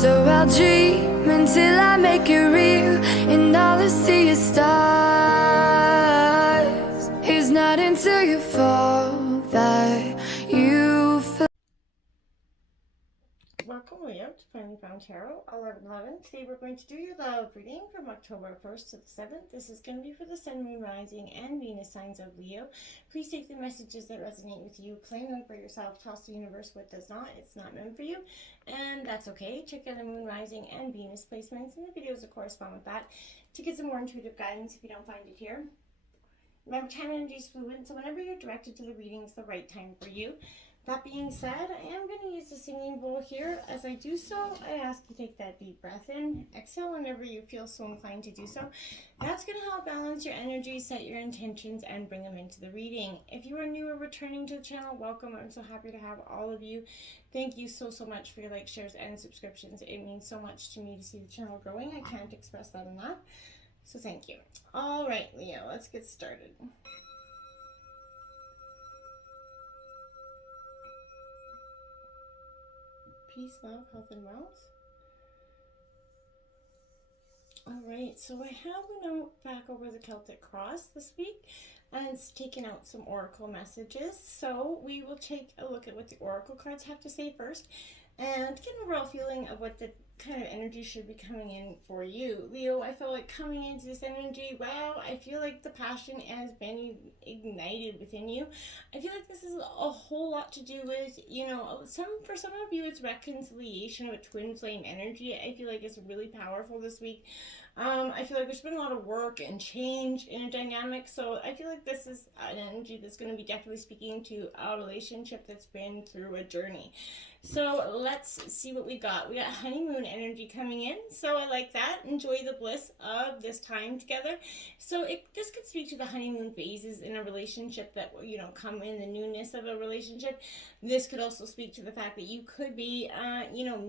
So I'll dream until I make it real, and all I see is stars. It's not until you fall that you feel. Welcome, Leo, to Finally Found Tarot 1111. Today we're going to do your love reading from October 1st to the 7th. This is going to be for the Sun, Moon, Rising, and Venus signs of Leo. Please take the messages that resonate with you, claim them for yourself, toss the universe what does not. It's not meant for you, and that's okay. Check out the Moon, Rising, and Venus placements and the videos that correspond with that to get some more intuitive guidance if you don't find it here. Remember, time energy is fluid, so whenever you're directed to the reading, it's the right time for you. That being said, I am going to use the singing bowl here. As I do so, I ask you to take that deep breath in. Exhale whenever you feel so inclined to do so. That's going to help balance your energy, set your intentions, and bring them into the reading. If you are new or returning to the channel, welcome. I'm so happy to have all of you. Thank you so much for your likes, shares, and subscriptions. It means so much to me to see the channel growing. I can't express that enough. So thank you. All right, Leo, let's get started. Peace, love, health, and wealth. All right, so I have a note back over the Celtic cross this week, and it's taken out some oracle messages. So we will take a look at what the oracle cards have to say first, and get an overall feeling of what the kind of energy should be coming in for you. Leo, I feel like coming into this energy, wow, I feel like the passion has been ignited within you. I feel like this is a whole lot to do with, for some of you, it's reconciliation of a twin flame energy. I feel like it's really powerful this week. I feel like there's been a lot of work and change in a dynamic, so I feel like this is an energy that's going to be definitely speaking to a relationship that's been through a journey. So let's see what we got. We got honeymoon energy coming in, so I like that. Enjoy the bliss of this time together. So this could speak to the honeymoon phases in a relationship that, come in the newness of a relationship. This could also speak to the fact that you could be,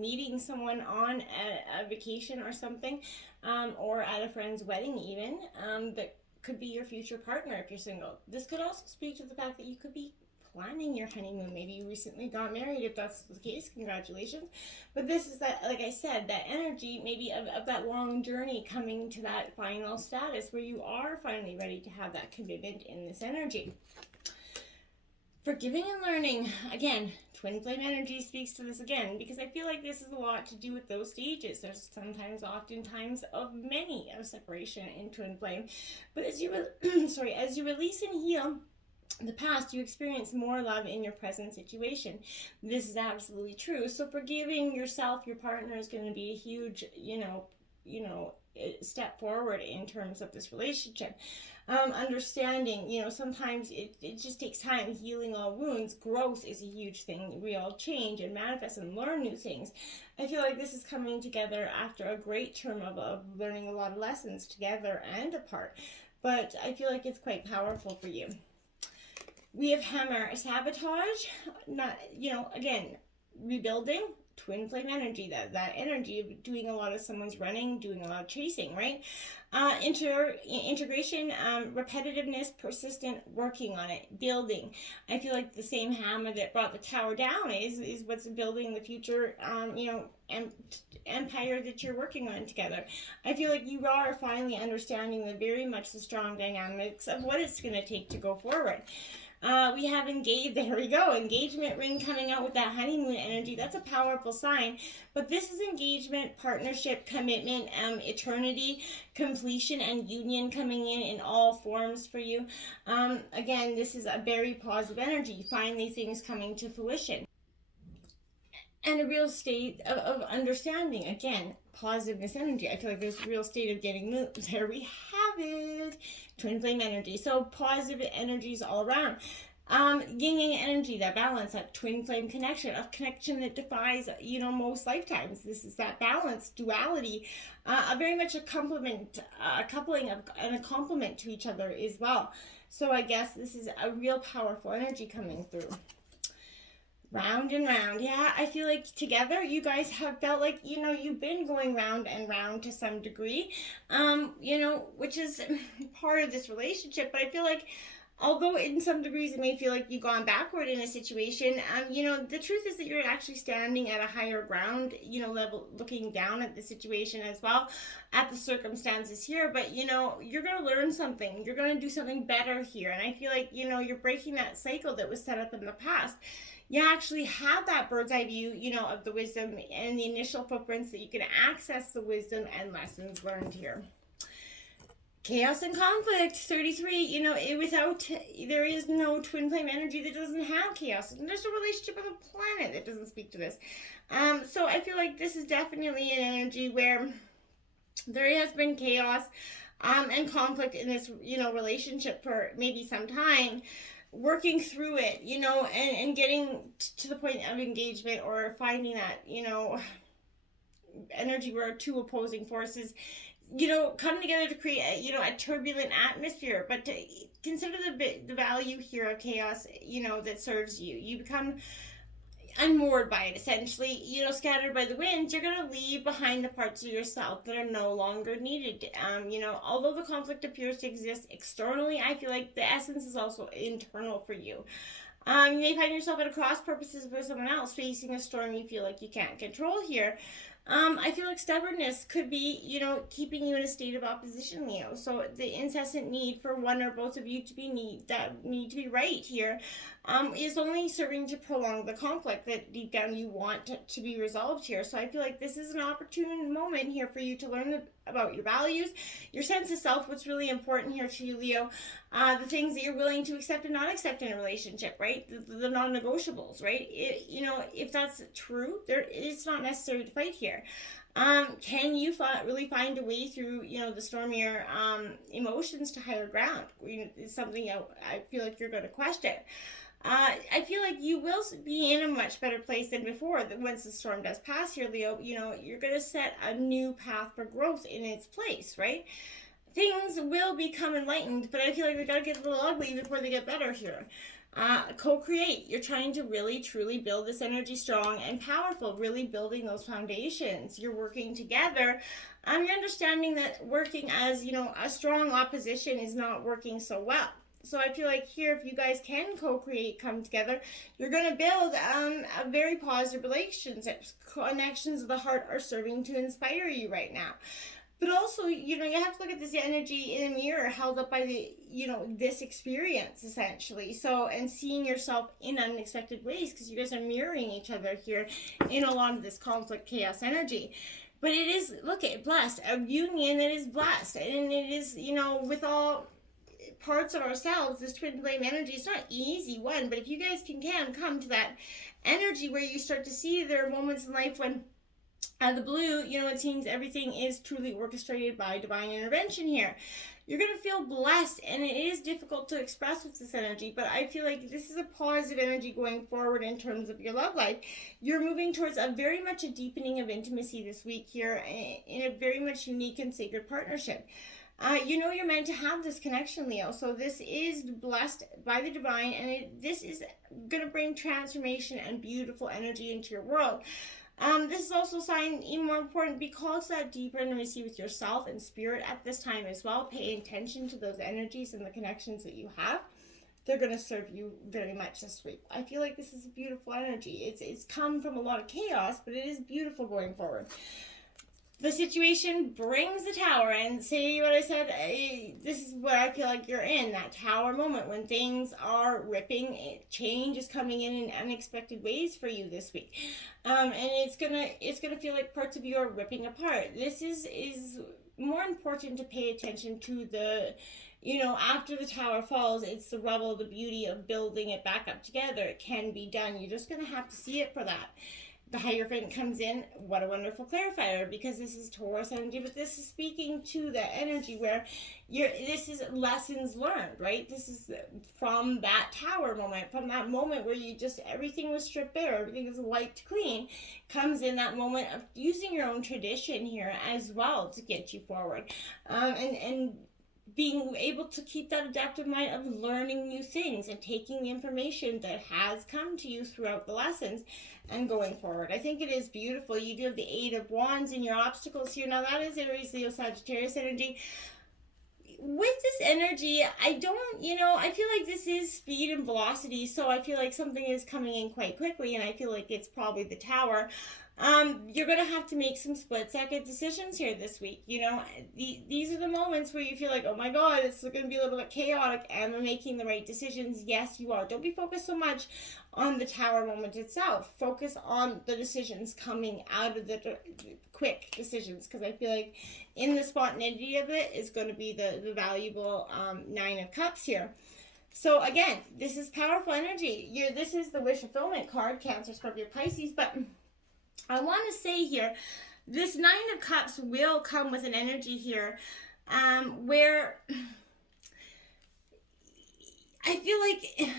meeting someone on a vacation or something, or at a friend's wedding even, that could be your future partner if you're single. This could also speak to the fact that you could be planning your honeymoon. Maybe you recently got married. If that's the case, congratulations. But this is that, like I said, that energy maybe of that long journey coming to that final status where you are finally ready to have that commitment in this energy. Forgiving and learning, again, twin flame energy speaks to this again, because I feel like this is a lot to do with those stages. There's oftentimes of many of separation in twin flame, but as you as you release and heal the past, you experience more love in your present situation. This is absolutely true. So forgiving yourself, your partner, is going to be a huge, step forward in terms of this relationship. Understanding, sometimes it just takes time. Healing all wounds. Growth is a huge thing. We all change and manifest and learn new things. I feel like this is coming together after a great term of learning a lot of lessons together and apart. But I feel like it's quite powerful for you. We have hammer, sabotage, not, again, rebuilding, twin flame energy, that energy of doing a lot of someone's running, doing a lot of chasing, right? Integration, repetitiveness, persistent, working on it, building. I feel like the same hammer that brought the tower down is what's building the future, empire that you're working on together. I feel like you are finally understanding very much the strong dynamics of what it's going to take to go forward. We have there we go, engagement ring coming out with that honeymoon energy. That's a powerful sign, but this is engagement, partnership, commitment, eternity, completion, and union coming in all forms for you. Again, this is a very positive energy, finally things coming to fruition. And a real state of understanding. Again, positiveness energy. I feel like there's a real state of getting moved. There we have it. Twin flame energy. So positive energies all around. Yin yang energy, that balance, that twin flame connection, a connection that defies, most lifetimes. This is that balance, duality, very much a complement, a coupling of, and a complement to each other as well. So I guess this is a real powerful energy coming through. Round and round. Yeah, I feel like together you guys have felt like, you've been going round and round to some degree, which is part of this relationship. But I feel like Although in some degrees it may feel like you've gone backward in a situation, the truth is that you're actually standing at a higher ground, level, looking down at the situation as well, at the circumstances here. But, you're going to learn something. You're going to do something better here. And I feel like, you're breaking that cycle that was set up in the past. You actually have that bird's eye view, of the wisdom and the initial footprints that you can access the wisdom and lessons learned here. Chaos and conflict, 33, there is no twin flame energy that doesn't have chaos. And there's a relationship on the planet that doesn't speak to this. So I feel like this is definitely an energy where there has been chaos and conflict in this, relationship for maybe some time. Working through it, and getting to the point of engagement, or finding that, energy where two opposing forces come together to create a turbulent atmosphere. But to consider the value here of chaos, that serves you. You become unmoored by it, essentially, scattered by the winds. You're going to leave behind the parts of yourself that are no longer needed. Although the conflict appears to exist externally, I feel like the essence is also internal for you. You may find yourself at a cross purposes with someone else, facing a storm you feel like you can't control here. I feel like stubbornness could be, keeping you in a state of opposition, Leo. So the incessant need for one or both of you to be right here, is only serving to prolong the conflict that deep down you want to be resolved here. So I feel like this is an opportune moment here for you to learn about your values, your sense of self, what's really important here to you, Leo, the things that you're willing to accept and not accept in a relationship, right? The non-negotiables, right? If that's true, it's not necessary to fight here. Can you really find a way through, the stormier emotions to higher ground? It's something I feel like you're going to question. I feel like you will be in a much better place than before. That once the storm does pass here, Leo, you're going to set a new path for growth in its place, right? Things will become enlightened, but I feel like they got to get a little ugly before they get better here. Co-create. You're trying to really, truly build this energy strong and powerful, really building those foundations. You're working together. You're understanding that working as, a strong opposition is not working so well. So I feel like here, if you guys can co-create, come together, you're going to build a very positive relationships. Connections of the heart are serving to inspire you right now. But also, you have to look at this energy in a mirror held up by the, this experience, essentially. So, and seeing yourself in unexpected ways, because you guys are mirroring each other here in a lot of this conflict, chaos energy. But it is, blessed, a union that is blessed. And it is, with all parts of ourselves, this twin flame energy, it's not an easy one, but if you guys can come to that energy where you start to see there are moments in life when the blue, it seems everything is truly orchestrated by divine intervention here. You're going to feel blessed, and it is difficult to express with this energy, but I feel like this is a positive energy going forward in terms of your love life. You're moving towards very much a deepening of intimacy this week here in a very much unique and sacred partnership. You're meant to have this connection, Leo. So this is blessed by the divine, and this is going to bring transformation and beautiful energy into your world. This is also a sign, even more important, be called to that deeper intimacy with yourself and spirit at this time as well. Pay attention to those energies and the connections that you have. They're going to serve you very much this week. I feel like this is a beautiful energy. It's come from a lot of chaos, but it is beautiful going forward. The situation brings the tower, and say what I said, this is what I feel like you're in, that tower moment when things are ripping, change is coming in unexpected ways for you this week. And it's gonna feel like parts of you are ripping apart. This is more important to pay attention to the, after the tower falls, it's the rubble, the beauty of building it back up together. It can be done. You're just gonna have to see it for that. The Hierophant comes in, what a wonderful clarifier, because this is Taurus energy, but this is speaking to the energy where this is lessons learned, right? This is from that tower moment, from that moment where everything was stripped bare, everything was wiped clean, comes in that moment of using your own tradition here as well to get you forward. And being able to keep that adaptive mind of learning new things and taking the information that has come to you throughout the lessons and going forward. I think it is beautiful. You do have the Eight of Wands in your obstacles here. Now that is Aries, Leo, Sagittarius energy. with this energy, I don't, I feel like this is speed and velocity, so I feel like something is coming in quite quickly, and I feel like it's probably the Tower. You're going to have to make some split-second decisions here this week. These are the moments where you feel like, oh my God, it's going to be a little bit chaotic. Am I making the right decisions? Yes, you are. Don't be focused so much on the Tower moment itself. Focus on the decisions coming out of the quick decisions, because I feel like in the spontaneity of it is going to be the valuable Nine of Cups here. So again, this is powerful energy. This is the wish fulfillment card, Cancer, Scorpio, Pisces, but I want to say here, this Nine of Cups will come with an energy here where I feel like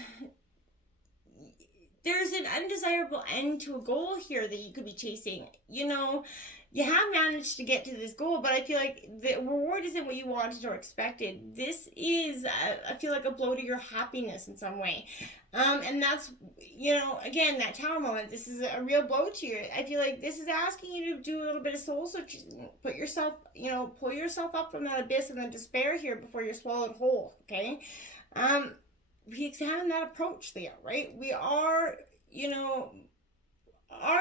there's an undesirable end to a goal here that you could be chasing. You have managed to get to this goal, but I feel like the reward isn't what you wanted or expected. This is, I feel like, a blow to your happiness in some way. And that's, again, that Tower moment. This is a real blow to you. I feel like this is asking you to do a little bit of soul searching. Put yourself, pull yourself up from that abyss and the despair here before you're swallowed whole, okay? Re-examine that approach, Leo, right? We are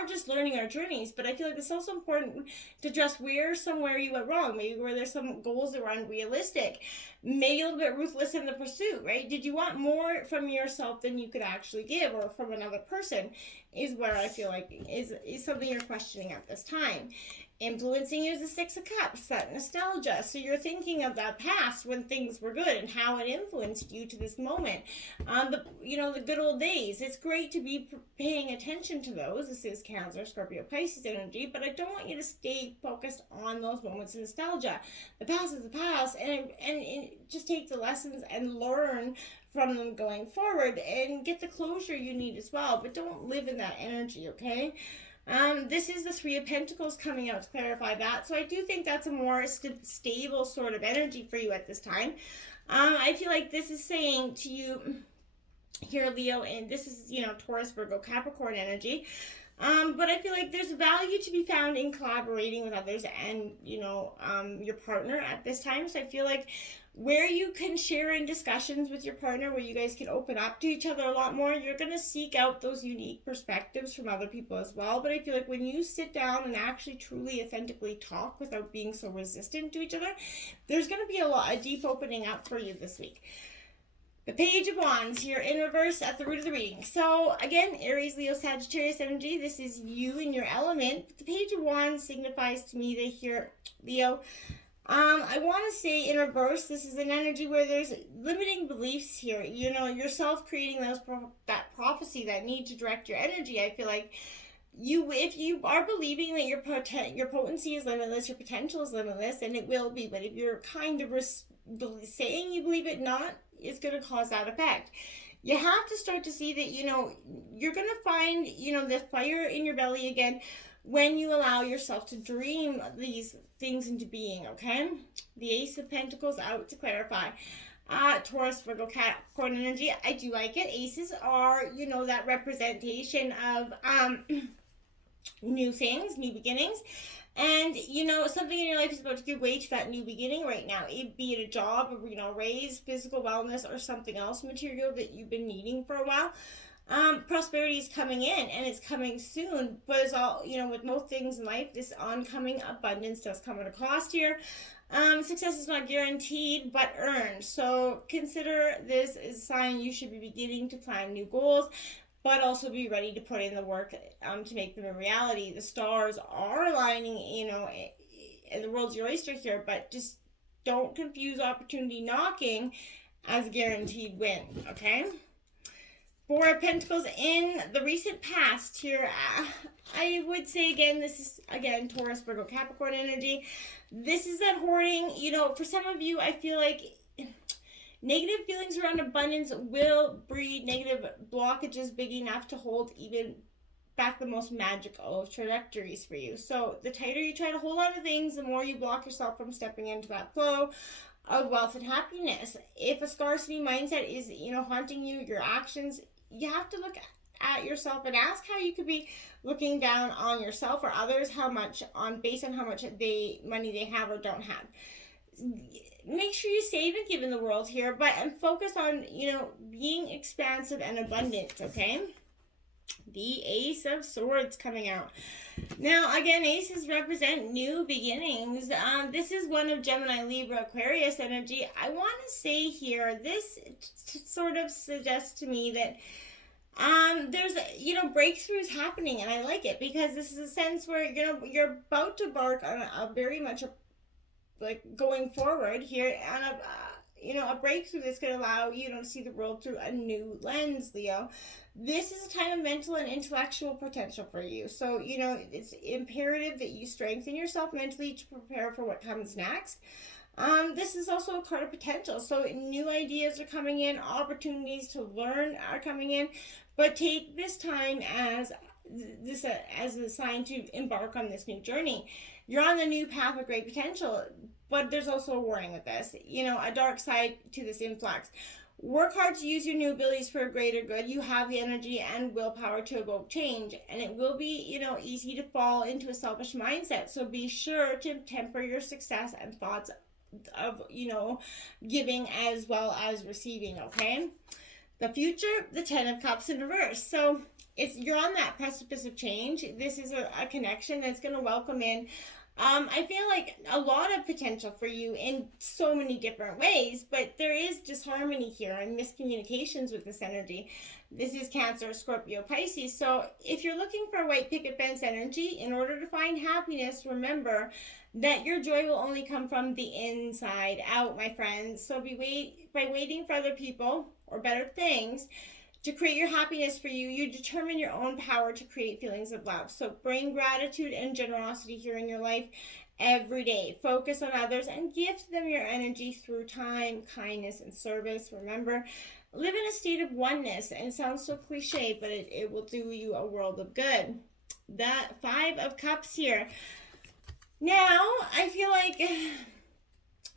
just learning our journeys, but I feel like it's also important to address somewhere you went wrong, maybe where there's some goals that were unrealistic, maybe a little bit ruthless in the pursuit, right? Did you want more from yourself than you could actually give, or from another person, is where I feel like is something you're questioning at this time. Influencing you is the Six of Cups, that nostalgia. So you're thinking of that past when things were good and how it influenced you to this moment. The good old days. It's great to be paying attention to those. This is Cancer, Scorpio, Pisces energy, but I don't want you to stay focused on those moments of nostalgia. The past is the past, and just take the lessons and learn from them going forward and get the closure you need as well, but don't live in that energy, okay? This is the Three of Pentacles coming out to clarify that. So I do think that's a more stable sort of energy for you at this time. I feel like this is saying to you here, Leo, and this is, Taurus, Virgo, Capricorn energy. But I feel like there's value to be found in collaborating with others and, your partner at this time. So I feel like where you can share in discussions with your partner, where you guys can open up to each other a lot more, you're going to seek out those unique perspectives from other people as well. But I feel like when you sit down and actually truly authentically talk without being so resistant to each other, there's going to be a deep opening up for you this week. The Page of Wands here in reverse at the root of the reading. So again, Aries, Leo, Sagittarius energy. This is you in your element. The Page of Wands signifies to me that here, Leo, I want to say in reverse, this is an energy where there's limiting beliefs here. Yourself creating that prophecy, that need to direct your energy. I feel like if you are believing that your potency is limitless, your potential is limitless, and it will be. But if you're kind of saying you believe it not, it's going to cause that effect. You have to start to see that, you're going to find, the fire in your belly again when you allow yourself to dream these things into being, okay? The Ace of Pentacles out to clarify. Taurus, Virgo, Capricorn energy. I do like it. Aces are, that representation of new things, new beginnings. And, something in your life is about to give way to that new beginning right now. Be it a job, raise, physical wellness, or something else material that you've been needing for a while. Prosperity is coming in, and it's coming soon, but it's all, with most things in life, this oncoming abundance does come at a cost here. Success is not guaranteed, but earned. So consider this as a sign you should be beginning to plan new goals, but also be ready to put in the work to make them a reality. The stars are aligning, and the world's your oyster here, but just don't confuse opportunity knocking as guaranteed win, okay? Four of Pentacles in the recent past here. I would say again, this is Taurus, Virgo, Capricorn energy. This is that hoarding. For some of you, I feel like negative feelings around abundance will breed negative blockages big enough to hold even back the most magical of trajectories for you. So the tighter you try to hold on to things, the more you block yourself from stepping into that flow of wealth and happiness. If a scarcity mindset is, haunting you, your actions, you have to look at yourself and ask how you could be looking down on yourself or others, based on how much money they have or don't have. make sure you save and give in the world here, but and focus on, being expansive and abundant, okay? The Ace of Swords coming out. Now, again, aces represent new beginnings. This is one of Gemini, Libra, Aquarius energy. I want to say here, this sort of suggests to me that there's breakthroughs happening, and I like it because this is a sense where you're about to embark on a very much going forward here on a breakthrough that's going to allow you to see the world through a new lens, Leo. This is a time of mental and intellectual potential for you. So, it's imperative that you strengthen yourself mentally to prepare for what comes next. This is also a card of potential. So new ideas are coming in, opportunities to learn are coming in, but take this time as a sign to embark on this new journey. You're on the new path of great potential, but there's also a warning with this, a dark side to this influx. Work hard to use your new abilities for a greater good. You have the energy and willpower to evoke change, and it will be, easy to fall into a selfish mindset. So be sure to temper your success and thoughts of, giving as well as receiving, okay? The future, the 10 of Cups in reverse. So you're on that precipice of change. This is a connection that's going to welcome in I feel like a lot of potential for you in so many different ways, but there is disharmony here and miscommunications with this energy. This is Cancer, Scorpio, Pisces. So if you're looking for a white picket fence energy, in order to find happiness, remember that your joy will only come from the inside out, my friends. So by waiting for other people or better things to create your happiness for you, you determine your own power to create feelings of love. So bring gratitude and generosity here in your life every day. Focus on others and gift them your energy through time, kindness, and service. Remember, live in a state of oneness. And it sounds so cliche, but it will do you a world of good. That 5 of Cups here. Now, I feel like,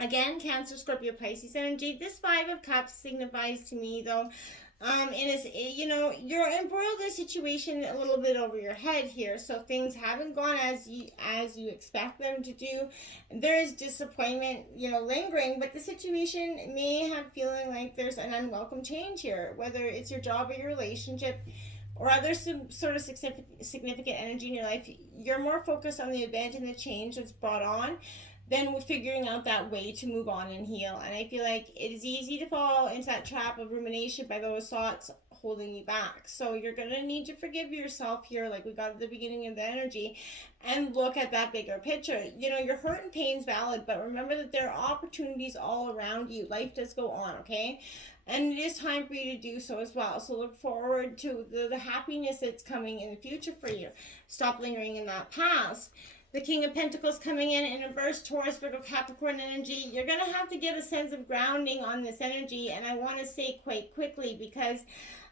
again, Cancer, Scorpio, Pisces energy. This 5 of Cups signifies to me, though, you're embroiled in a situation a little bit over your head here, so things haven't gone as you expect them to do. There is disappointment, lingering, but the situation may have feeling like there's an unwelcome change here, whether it's your job or your relationship or other sort of significant energy in your life. You're more focused on the event and the change that's brought on than with figuring out that way to move on and heal. And I feel like it is easy to fall into that trap of rumination by those thoughts holding you back. So you're going to need to forgive yourself here, like we got at the beginning of the energy, and look at that bigger picture. Your hurt and pain's valid, but remember that there are opportunities all around you. Life does go on, okay? And it is time for you to do so as well. So look forward to the happiness that's coming in the future for you. Stop lingering in that past. The King of Pentacles coming in reverse, Taurus, Virgo, Capricorn energy. You're going to have to get a sense of grounding on this energy. And I want to say quite quickly, because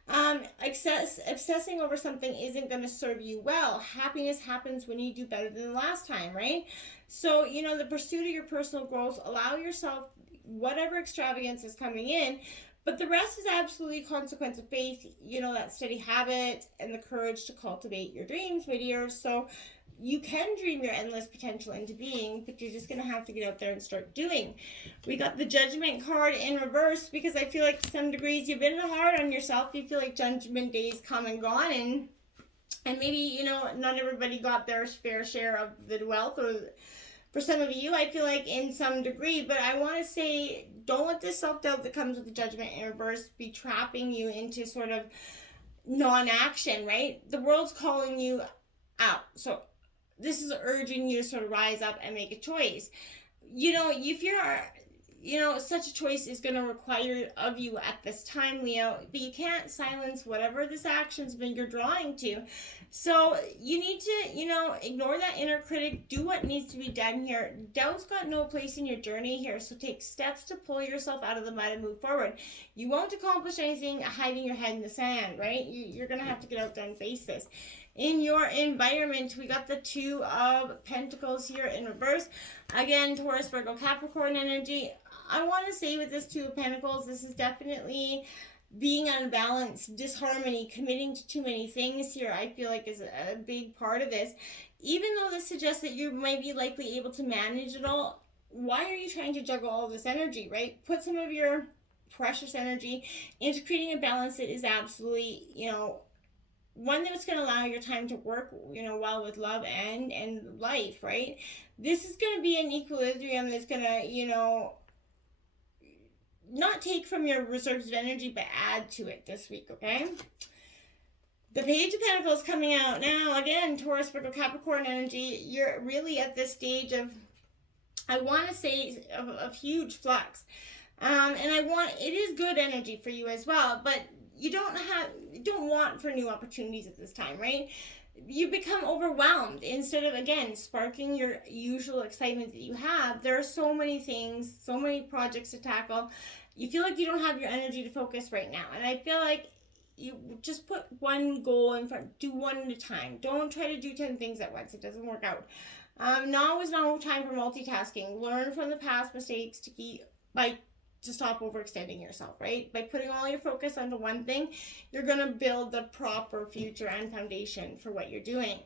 obsessing over something isn't going to serve you well. Happiness happens when you do better than the last time, right? So, the pursuit of your personal growth, allow yourself whatever extravagance is coming in, but the rest is absolutely consequence of faith, that steady habit and the courage to cultivate your dreams, my dears. So you can dream your endless potential into being, but you're just going to have to get out there and start doing. We got the Judgment card in reverse, because I feel like to some degrees you've been hard on yourself. You feel like Judgment Day's come and gone, and maybe, not everybody got their fair share of the wealth, or for some of you, I feel like in some degree. But I want to say, don't let this self-doubt that comes with the Judgment in reverse be trapping you into sort of non-action, right? The world's calling you out. So this is urging you to sort of rise up and make a choice. If you're, such a choice is going to require of you at this time, Leo, but you can't silence whatever this action's been you're drawing to. So you need to, ignore that inner critic, do what needs to be done here. Doubt's got no place in your journey here, so take steps to pull yourself out of the mud and move forward. You won't accomplish anything hiding your head in the sand, right? You're going to have to get out there and face this. In your environment, we got the 2 of Pentacles here in reverse. Again, Taurus, Virgo, Capricorn energy. I want to say with this 2 of Pentacles, this is definitely being unbalanced, disharmony, committing to too many things here, I feel like is a big part of this. Even though this suggests that you might be likely able to manage it all, why are you trying to juggle all this energy, right? Put some of your precious energy into creating a balance that is absolutely, one that's going to allow your time to work, well with love and life, right? This is going to be an equilibrium that's going to, not take from your reserves of energy, but add to it this week, okay? The Page of Pentacles coming out now. Again, Taurus, Virgo, Capricorn energy. You're really at this stage of, I want to say, of huge flux. And it is good energy for you as well, but you don't want for new opportunities at this time, right? You become overwhelmed instead of, again, sparking your usual excitement that you have. There are so many things, so many projects to tackle. You feel like you don't have your energy to focus right now. And I feel like you just put one goal in front, do one at a time. Don't try to do 10 things at once. It doesn't work out. Now is no time for multitasking. Learn from the past mistakes to stop overextending yourself, right? By putting all your focus onto one thing, you're going to build the proper future and foundation for what you're doing.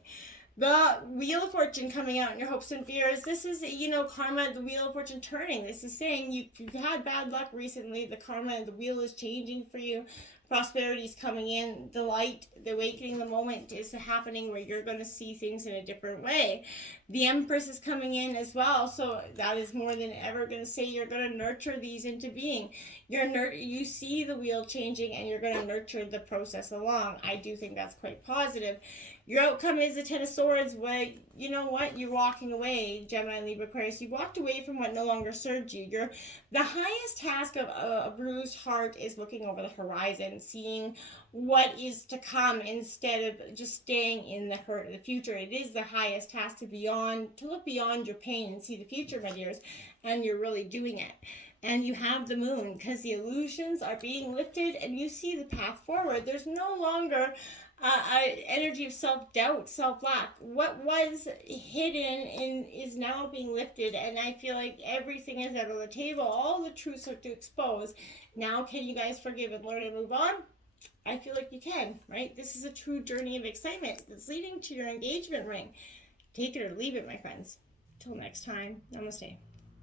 The Wheel of Fortune coming out in your hopes and fears. This is, karma, the Wheel of Fortune turning. This is saying you've had bad luck recently. The karma, the wheel is changing for you. Prosperity is coming in. The light, the awakening, the moment is happening where you're going to see things in a different way. The Empress is coming in as well. So that is more than ever going to say you're going to nurture these into being. You see the wheel changing and you're going to nurture the process along. I do think that's quite positive. Your outcome is the Ten of Swords, where, you know what, you're walking away, Gemini, Libra, Aquarius. You walked away from what no longer served you. The highest task of a bruised heart is looking over the horizon, seeing what is to come instead of just staying in the hurt of the future. It is the highest task to look beyond your pain and see the future, my dears, and you're really doing it. And you have the moon, because the illusions are being lifted and you see the path forward. There's no longer energy of self-doubt, self-lack. What was hidden is now being lifted, and I feel like everything is out on the table. All the truths are to expose. Now, can you guys forgive and learn and move on? I feel like you can, right? This is a true journey of excitement that's leading to your engagement ring. Take it or leave it, my friends. Till next time, namaste.